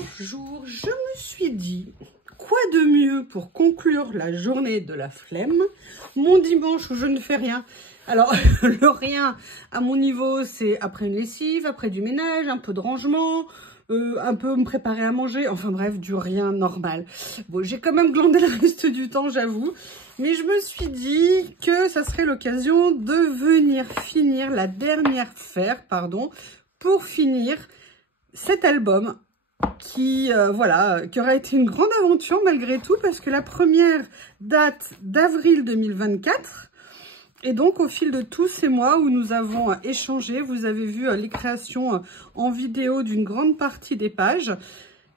Bonjour, je me suis dit, quoi de mieux pour conclure la journée de la flemme, mon dimanche où je ne fais rien. Alors, le rien à mon niveau, c'est après une lessive, après du ménage, un peu de rangement, un peu me préparer à manger, enfin bref, du rien normal. Bon, j'ai quand même glandé le reste du temps, j'avoue, mais je me suis dit que ça serait l'occasion de venir finir la dernière pour finir cet album qui aura été une grande aventure malgré tout, parce que la première date d'avril 2024. Et donc, au fil de tous ces mois où nous avons échangé, vous avez vu les créations en vidéo d'une grande partie des pages.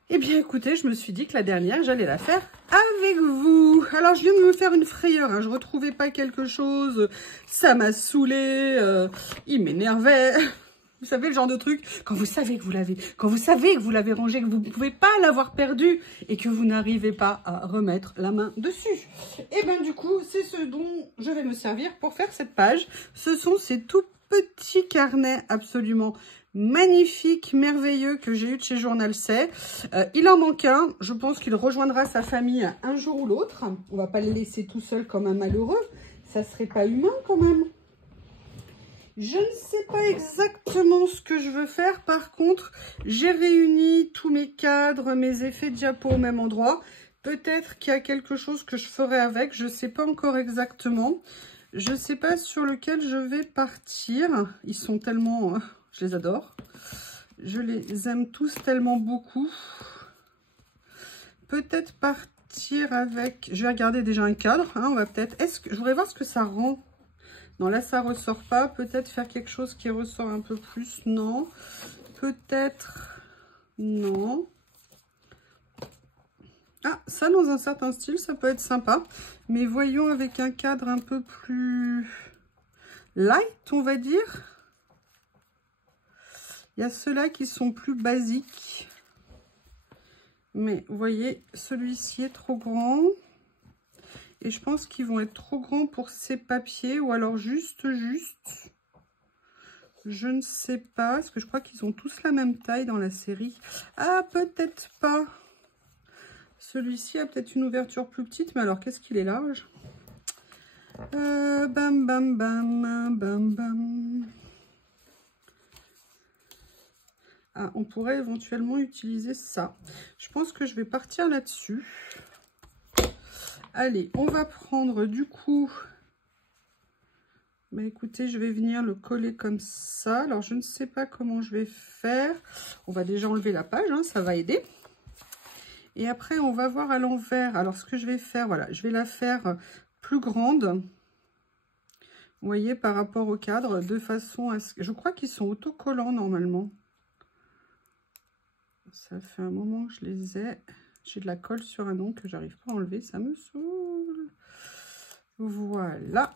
Eh bien, écoutez, je me suis dit que la dernière, j'allais la faire avec vous. Alors, je viens de me faire une frayeur, hein. Je ne retrouvais pas quelque chose. Ça m'a saoulée. Il m'énervait. Vous savez, le genre de truc, quand vous savez que vous l'avez rangé, que vous ne pouvez pas l'avoir perdu et que vous n'arrivez pas à remettre la main dessus. Et bien du coup, c'est ce dont je vais me servir pour faire cette page. Ce sont ces tout petits carnets absolument magnifiques, merveilleux que j'ai eu de chez Journal C. Il en manque un. Je pense qu'il rejoindra sa famille un jour ou l'autre. On va pas le laisser tout seul comme un malheureux. Ça serait pas humain quand même. Je ne sais pas exactement ce que je veux faire. Par contre, j'ai réuni tous mes cadres, mes effets de diapo au même endroit. Peut-être qu'il y a quelque chose que je ferai avec. Je ne sais pas encore exactement. Je ne sais pas sur lequel je vais partir. Ils sont tellement... je les adore. Je les aime tous tellement beaucoup. Peut-être partir avec... Je vais regarder déjà un cadre. Hein, on va peut-être... Je voudrais voir ce que ça rend. Non, là, ça ressort pas. Peut-être faire quelque chose qui ressort un peu plus. Non. Peut-être... Non. Ah, ça, dans un certain style, ça peut être sympa. Mais voyons avec un cadre un peu plus light, on va dire. Il y a ceux-là qui sont plus basiques. Mais, vous voyez, celui-ci est trop grand. Et je pense qu'ils vont être trop grands pour ces papiers. Ou alors juste. Je ne sais pas. Parce que je crois qu'ils ont tous la même taille dans la série. Ah, peut-être pas. Celui-ci a peut-être une ouverture plus petite. Mais alors, qu'est-ce qu'il est large? Bam, bam, bam, bam, bam. Ah, on pourrait éventuellement utiliser ça. Je pense que je vais partir là-dessus. Allez, on va prendre du coup... Bah écoutez, je vais venir le coller comme ça. Alors, je ne sais pas comment je vais faire. On va déjà enlever la page, hein, ça va aider. Et après, on va voir à l'envers. Alors, ce que je vais faire, voilà, je vais la faire plus grande. Vous voyez, par rapport au cadre, de façon à ce que... Je crois qu'ils sont autocollants normalement. Ça fait un moment que je les ai... J'ai de la colle sur un ongle que j'arrive pas à enlever. Ça me saoule. Voilà.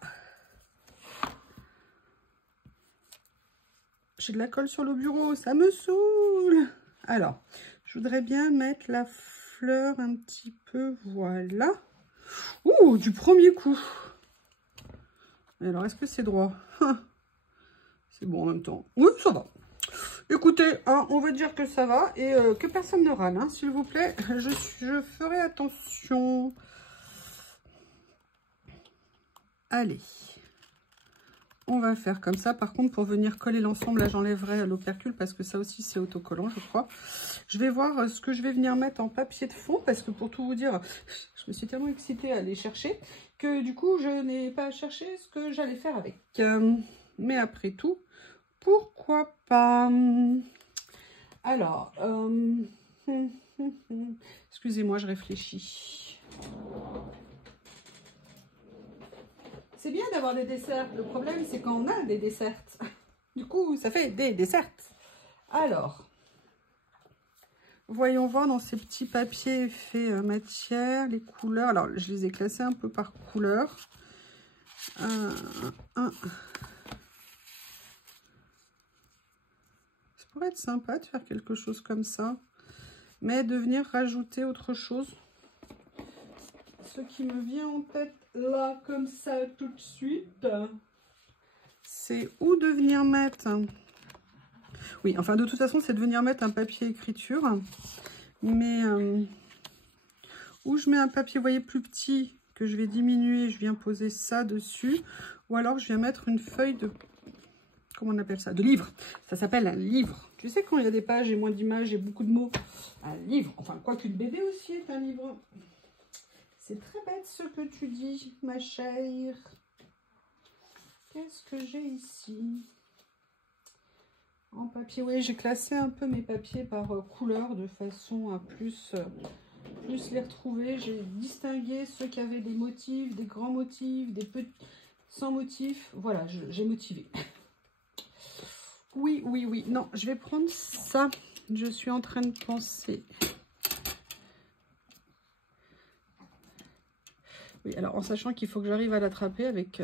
J'ai de la colle sur le bureau. Ça me saoule. Alors, je voudrais bien mettre la fleur un petit peu. Voilà. Ouh, du premier coup. Et alors, est-ce que c'est droit? C'est bon en même temps. Oui, ça va. Écoutez, hein, on va dire que ça va et que personne ne râle, hein, s'il vous plaît. Je ferai attention. Allez. On va faire comme ça. Par contre, pour venir coller l'ensemble, là, j'enlèverai l'opercule parce que ça aussi, c'est autocollant, je crois. Je vais voir ce que je vais venir mettre en papier de fond parce que pour tout vous dire, je me suis tellement excitée à aller chercher que du coup, je n'ai pas cherché ce que j'allais faire avec. Mais après tout, pourquoi pas? Alors, excusez-moi, je réfléchis. C'est bien d'avoir des desserts. Le problème, c'est quand on a des desserts. Du coup, ça fait des desserts. Alors, voyons voir dans ces petits papiers effets matière, les couleurs. Alors, je les ai classés un peu par couleur. Ça pourrait être sympa de faire quelque chose comme ça. Mais de venir rajouter autre chose. Ce qui me vient en tête là, comme ça, tout de suite, c'est où de venir mettre... Oui, enfin, de toute façon, c'est de venir mettre un papier écriture. Mais où je mets un papier, vous voyez, plus petit, que je vais diminuer, je viens poser ça dessus. Ou alors je viens mettre une feuille de... Comment on appelle ça? De livre. Ça s'appelle un livre. Tu sais, quand il y a des pages et moins d'images et beaucoup de mots, un livre. Enfin, quoi qu'une BD aussi est un livre. C'est très bête ce que tu dis, ma chère. Qu'est-ce que j'ai ici? En papier, oui, j'ai classé un peu mes papiers par couleur de façon à plus les retrouver. J'ai distingué ceux qui avaient des motifs, des grands motifs, des petits sans motifs. Voilà, j'ai motivé. Oui, oui, oui. Non, je vais prendre ça. Je suis en train de penser. Oui, alors en sachant qu'il faut que j'arrive à l'attraper avec...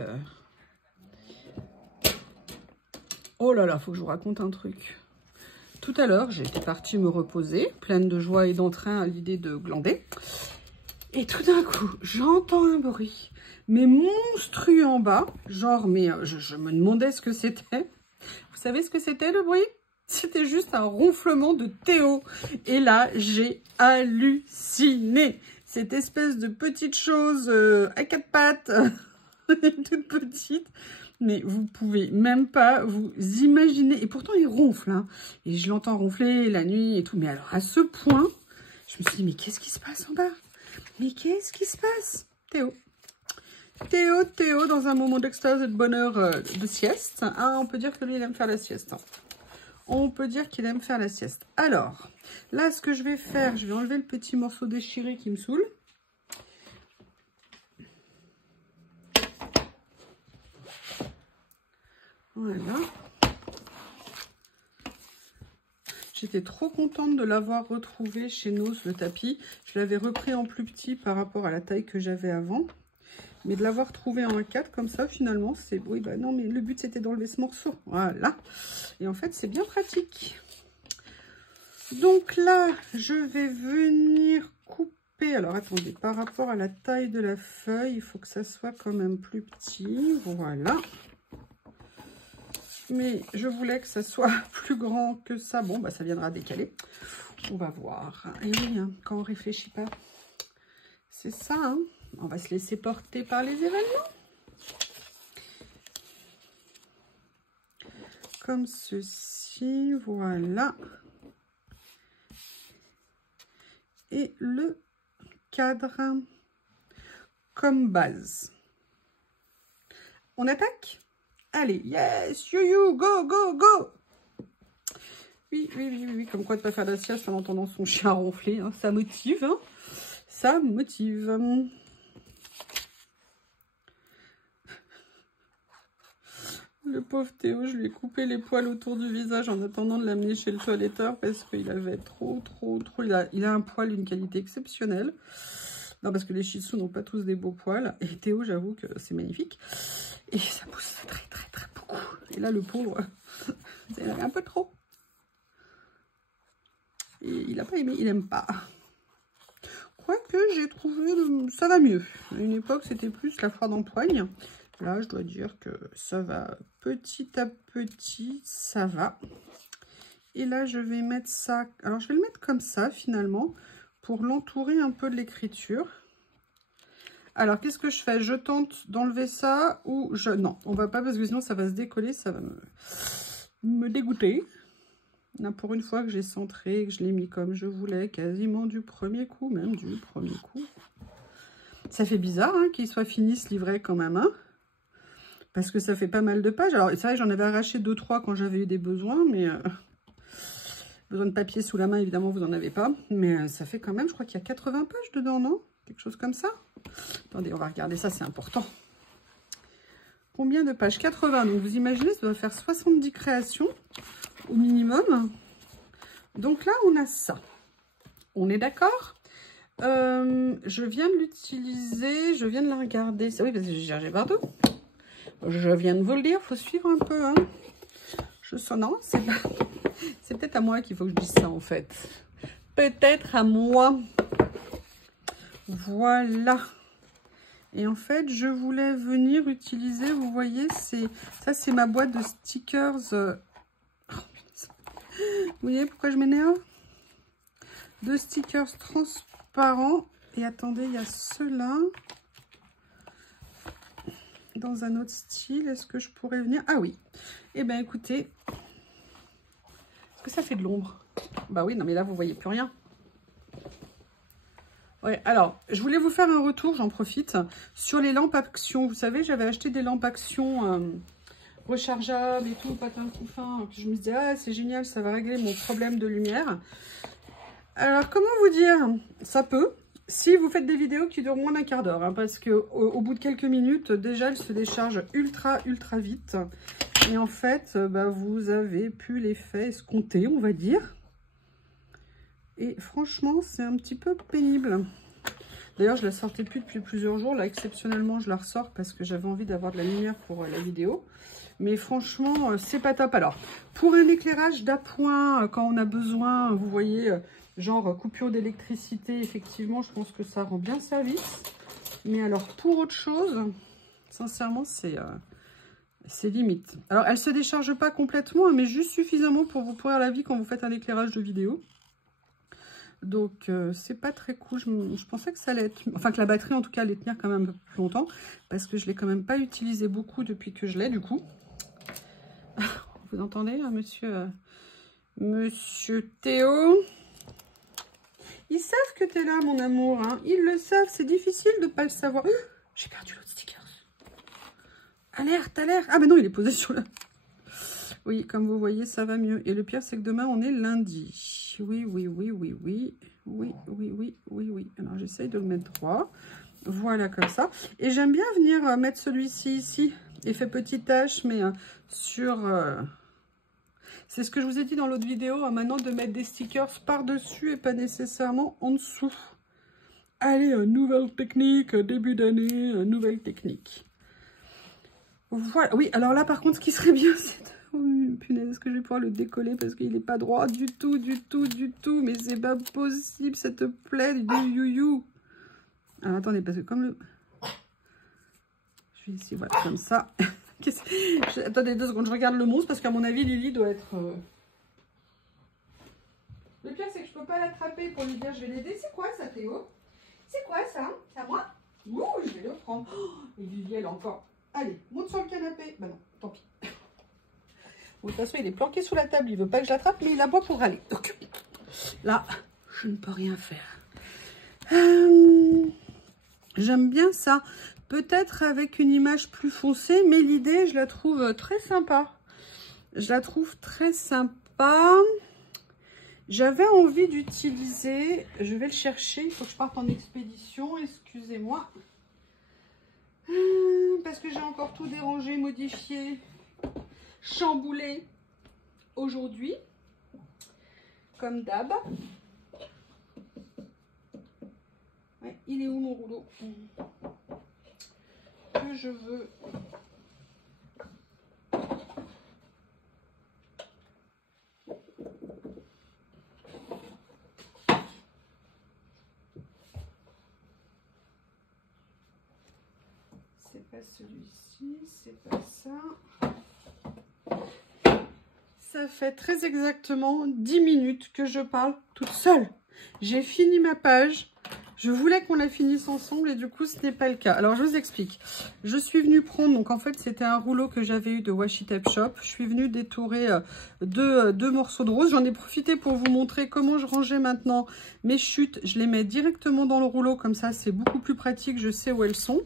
Oh là là, faut que je vous raconte un truc. Tout à l'heure, j'étais partie me reposer, pleine de joie et d'entrain à l'idée de glander. Et tout d'un coup, j'entends un bruit, mais monstrueux en bas. Genre, mais je me demandais ce que c'était. Vous savez ce que c'était le bruit? C'était juste un ronflement de Théo. Et là, j'ai halluciné. Cette espèce de petite chose à quatre pattes, toute petite. Mais vous pouvez même pas vous imaginer. Et pourtant, il ronfle. Hein. Et je l'entends ronfler la nuit et tout. Mais alors, à ce point, je me suis dit, mais qu'est-ce qui se passe en bas? Mais qu'est-ce qui se passe? Théo. Théo, dans un moment d'extase et de bonheur de sieste. Ah, on peut dire que lui, il aime faire la sieste. Hein. On peut dire qu'il aime faire la sieste. Alors, là, ce que je vais faire, je vais enlever le petit morceau déchiré qui me saoule. Voilà. J'étais trop contente de l'avoir retrouvé chez Nos, le tapis. Je l'avais repris en plus petit par rapport à la taille que j'avais avant. Mais de l'avoir trouvé en 1/4 comme ça, finalement, c'est... Oui, bah non, mais le but, c'était d'enlever ce morceau. Voilà. Et en fait, c'est bien pratique. Donc là, je vais venir couper. Alors, attendez, par rapport à la taille de la feuille, il faut que ça soit quand même plus petit. Voilà. Mais je voulais que ça soit plus grand que ça. Bon, bah ça viendra décaler. On va voir. Et oui, hein, quand on réfléchit pas, c'est ça. Hein. On va se laisser porter par les événements. Comme ceci, voilà. Et le cadre comme base. On attaque? Allez, yes, you, go, go, go. Oui, comme quoi de pas faire la sieste en entendant son chien ronfler, hein, ça motive, hein, ça motive. Le pauvre Théo, je lui ai coupé les poils autour du visage en attendant de l'amener chez le toiletteur parce qu'il avait trop, il a un poil d'une qualité exceptionnelle. Non, parce que les shih tzus n'ont pas tous des beaux poils. Et Théo, j'avoue que c'est magnifique. Et ça pousse très beaucoup. Et là, le pauvre, c'est un peu trop. Et il n'a pas aimé, il n'aime pas. Quoique, j'ai trouvé, ça va mieux. À une époque, c'était plus la foire d'empoigne. Là, je dois dire que ça va petit à petit, ça va. Et là, je vais mettre ça. Alors, je vais le mettre comme ça, finalement, pour l'entourer un peu de l'écriture. Alors, qu'est-ce que je fais? Je tente d'enlever ça ou je... Non, on va pas parce que sinon, ça va se décoller, ça va me dégoûter. Là, pour une fois que j'ai centré, que je l'ai mis comme je voulais, quasiment du premier coup, même du premier coup. Ça fait bizarre hein, qu'il soit fini ce livret quand même, hein. Parce que ça fait pas mal de pages. Alors, c'est vrai que j'en avais arraché 2-3 quand j'avais eu des besoins, mais... besoin de papier sous la main, évidemment, vous n'en avez pas. Mais ça fait quand même, je crois qu'il y a 80 pages dedans, non? Quelque chose comme ça. Attendez, on va regarder ça, c'est important. Combien de pages? 80. Donc, vous imaginez, ça doit faire 70 créations au minimum. Donc là, on a ça. On est d'accord? Je viens de l'utiliser, je viens de la regarder. Oui, parce que j'ai cherché partout. Je viens de vous le dire, il faut suivre un peu. Hein. Je sens, non, c'est pas... C'est peut-être à moi qu'il faut que je dise ça, en fait. Peut-être à moi. Voilà. Et en fait, je voulais venir utiliser, vous voyez, ça, c'est ma boîte de stickers. Vous voyez pourquoi je m'énerve? 2 stickers transparents. Et attendez, il y a ceux-là. Dans un autre style, est-ce que je pourrais venir? Ah oui. Eh bien, écoutez. Est-ce que ça fait de l'ombre? Bah oui, non mais là, vous voyez plus rien. Ouais, alors, je voulais vous faire un retour, j'en profite, sur les lampes action. Vous savez, j'avais acheté des lampes action rechargeables et tout, patin couffin. Je me disais, ah, c'est génial, ça va régler mon problème de lumière. Alors, comment vous dire? Ça peut, si vous faites des vidéos qui durent moins d'un quart d'heure, hein, parce qu'au bout de quelques minutes, déjà, elles se déchargent ultra vite. Et en fait, bah, vous avez plus l'effet escompté, on va dire. Et franchement, c'est un petit peu pénible. D'ailleurs, je la sortais plus depuis plusieurs jours. Là, exceptionnellement, je la ressors parce que j'avais envie d'avoir de la lumière pour la vidéo. Mais franchement, c'est pas top. Alors, pour un éclairage d'appoint, quand on a besoin, vous voyez, genre coupure d'électricité, effectivement, je pense que ça rend bien service. Mais alors, pour autre chose, sincèrement, c'est limite. Alors, elle se décharge pas complètement, mais juste suffisamment pour vous pourrir la vie quand vous faites un éclairage de vidéo. Donc, c'est pas très cool. Je pensais que ça allait être... Enfin, que la batterie, en tout cas, allait tenir quand même un peu plus longtemps. Parce que je l'ai quand même pas utilisé beaucoup depuis que je l'ai, du coup. Vous entendez, hein, monsieur Théo? Ils savent que tu es là, mon amour. Hein. Ils le savent. C'est difficile de pas le savoir. J'ai perdu l'autre sticker. Alerte, alerte. Ah, mais non, il est posé sur le... Oui, comme vous voyez, ça va mieux. Et le pire, c'est que demain, on est lundi. Oui. Alors, j'essaye de le mettre droit. Voilà, comme ça. Et j'aime bien venir mettre celui-ci ici. Effet petite tache, mais sur... C'est ce que je vous ai dit dans l'autre vidéo, hein, maintenant, de mettre des stickers par-dessus et pas nécessairement en dessous. Allez, nouvelle technique, début d'année, nouvelle technique. Voilà. Oui, alors là, par contre, ce qui serait bien, c'est... Oh, punaise, est-ce que je vais pouvoir le décoller parce qu'il n'est pas droit du tout. Mais c'est pas possible, s'il te plaît, du you. Alors, attendez, parce que comme le... Je vais ici, voilà, comme ça. Attendez 2 secondes, je regarde le mousse parce qu'à mon avis, Lily doit être... Le pire, c'est que je peux pas l'attraper pour lui dire je vais l'aider. C'est quoi ça, Théo? C'est quoi ça? C'est à moi? Ouh, je vais le prendre. Oh, et Lily, elle encore... Allez, monte sur le canapé. Bah non, tant pis. Bon, de toute façon, il est planqué sous la table. Il veut pas que je l'attrape, mais il aboie pour aller. Donc, là, je ne peux rien faire. J'aime bien ça. Peut-être avec une image plus foncée, mais l'idée, je la trouve très sympa. J'avais envie d'utiliser... Je vais le chercher. Il faut que je parte en expédition. Excusez-moi. Parce que j'ai encore tout dérangé, modifié, chamboulé aujourd'hui. Comme d'hab. Ouais, il est où mon rouleau que je veux? C'est pas celui-ci, c'est pas ça. Ça fait très exactement 10 minutes que je parle toute seule. J'ai fini ma page. Je voulais qu'on la finisse ensemble et du coup, ce n'est pas le cas. Alors, je vous explique. Je suis venue prendre, donc en fait, c'était un rouleau que j'avais eu de Washi Tape Shop. Je suis venue détourer deux morceaux de rose. J'en ai profité pour vous montrer comment je rangeais maintenant mes chutes. Je les mets directement dans le rouleau, comme ça, c'est beaucoup plus pratique. Je sais où elles sont.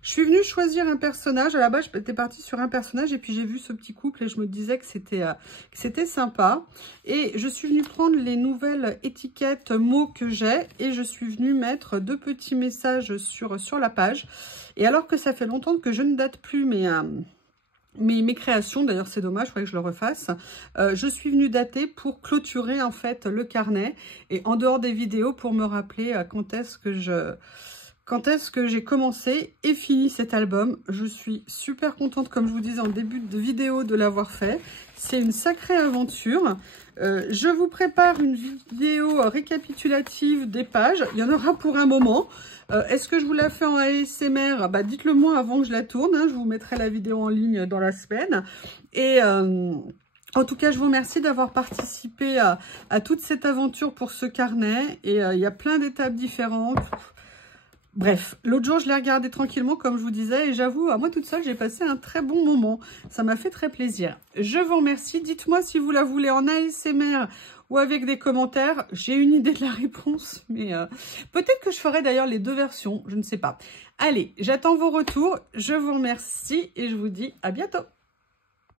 Je suis venue choisir un personnage. À la base, j'étais partie sur un personnage et puis j'ai vu ce petit couple et je me disais que c'était sympa. Et je suis venue prendre les nouvelles étiquettes mots que j'ai et je suis venue mettre 2 petits messages sur la page. Et alors que ça fait longtemps que je ne date plus mes créations, d'ailleurs c'est dommage, il faudrait que je le refasse, je suis venue dater pour clôturer en fait le carnet et en dehors des vidéos pour me rappeler quand est-ce que j'ai commencé et fini cet album. Je suis super contente, comme je vous disais en début de vidéo, de l'avoir fait. C'est une sacrée aventure. Je vous prépare une vidéo récapitulative des pages. Il y en aura pour un moment. Est-ce que je vous la fais en ASMR? Bah, dites-le moi avant que je la tourne. Hein. Je vous mettrai la vidéo en ligne dans la semaine. Et En tout cas, je vous remercie d'avoir participé à toute cette aventure pour ce carnet. Et il y a plein d'étapes différentes. Bref, l'autre jour, je l'ai regardé tranquillement, comme je vous disais. Et j'avoue, à moi toute seule, j'ai passé un très bon moment. Ça m'a fait très plaisir. Je vous remercie. Dites-moi si vous la voulez en ASMR ou avec des commentaires. J'ai une idée de la réponse. Mais peut-être que je ferai d'ailleurs les deux versions. Je ne sais pas. Allez, j'attends vos retours. Je vous remercie et je vous dis à bientôt.